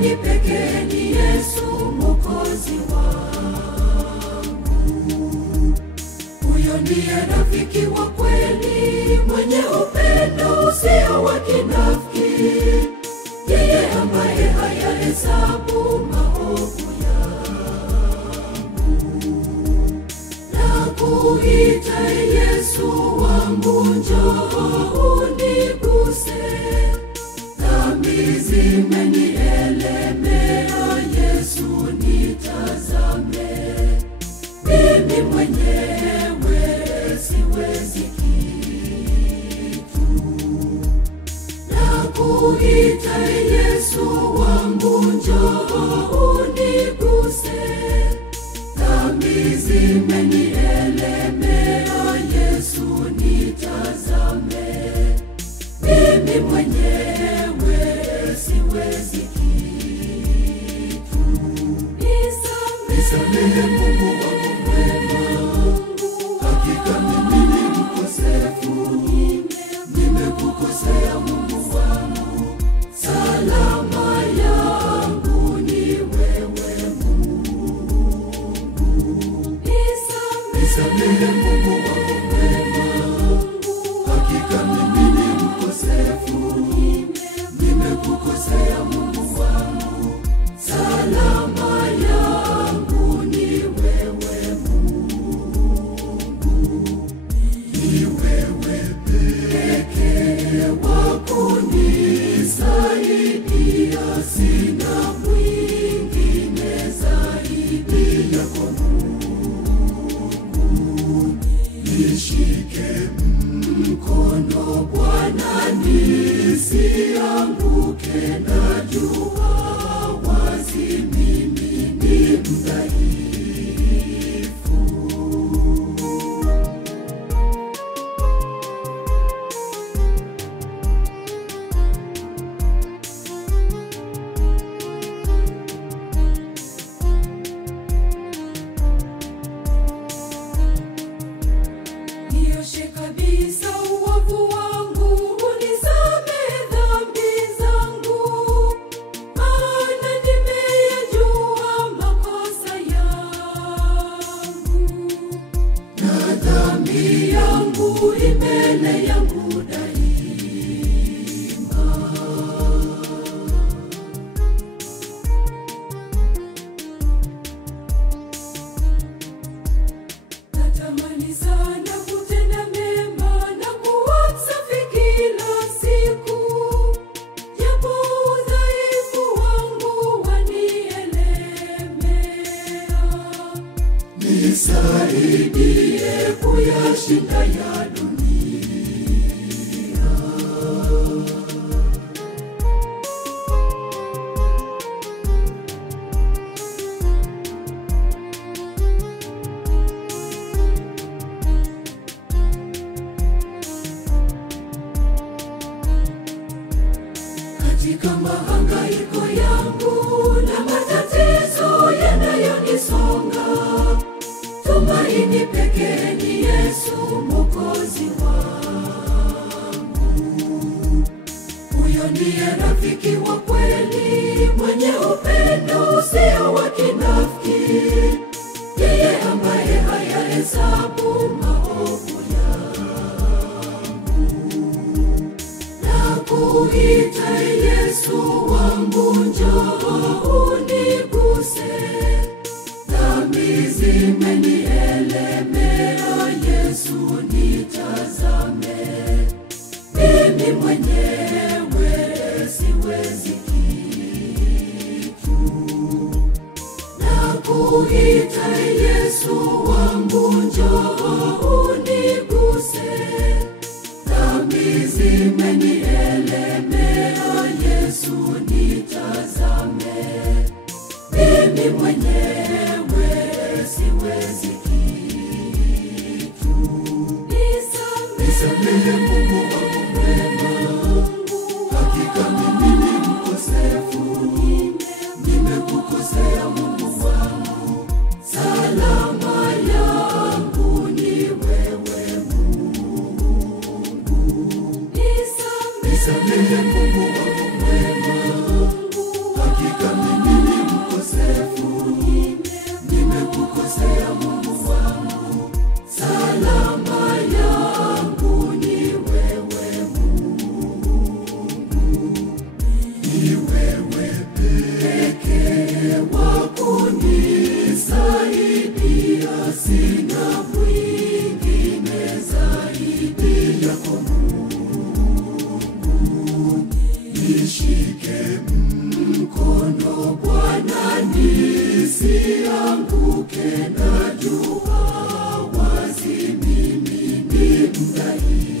tumaini pekee ni Yesu Mwokozi wangu. Huyo ndiye rafiki wa kweli, mwenye upendo usio wa kinafiki, yeye ambaye hayahesabu maovu yangu. Nakuita Yesu wangu, njoo uniguse, dhambi zimenielemea, Yesu nitazame. Mimi mwenyewe siwezi kitu. Nakuita Yesu wangu, njoo uniguse, dhambi zimenielemea, Yesu nitazame. Mimi mwenyewe siwezi kitu. Nisamehe Mungu wangu mwema, hakika mimi ni mkosefu, nimekukosea Mungu wangu. Salama yangu ni wewe Mungu. Nisamehe Mungu wangu mwema, hakika mimi ni mkosefu, nimekukosea Mungu wangu. Salama yangu ni wewe Mungu. Ni wewe pekee wa kunisaidia, sina mwingine zaidi yako Mungu. Nishike mkono Bwana, nisianguke, najua wazi mimi ni mdhaifu. Nioshe kabisa uovu wangu, unisamehe dhambi zangu, maana nimeyajua makosa yangu, na dhambi yangu mbele yangu daima. Natamani sana kutenda mema na kuwa msafi kila siku, japo udhaifu wangu wanielemea. Nisaidie kuyashinda ya dunia. Katika mahangaiko yangu na matatizo yanayonisonga, tumaini pekee ni Yesu Mwokozi wangu. Huyo ndiye rafiki wa kweli, mwenye upendo usio wa kinafiki, yeye ambaye hayahesabu maovu yangu. Nakuita Yesu wangu, njoo uniguse, dhambi zimenielemea, Yesu nitazame. Mimi mwenyewe siwezi kitu. Nakuita Yesu wangu, njoo uniguse, dhambi zimenielemea, Yesu nitazame. Mimi mwenyewe siwezi kitu. Nisamehe Mungu wangu mwema, hakika mimi ni mkosefu, nimekukosea Mungu wangu. Salama yangu ni wewe Mungu. Nisamehe Mungu wangu mwema, hakika nishike mkono Bwana, nisianguke, najua wazi mimi ni mdhaifu.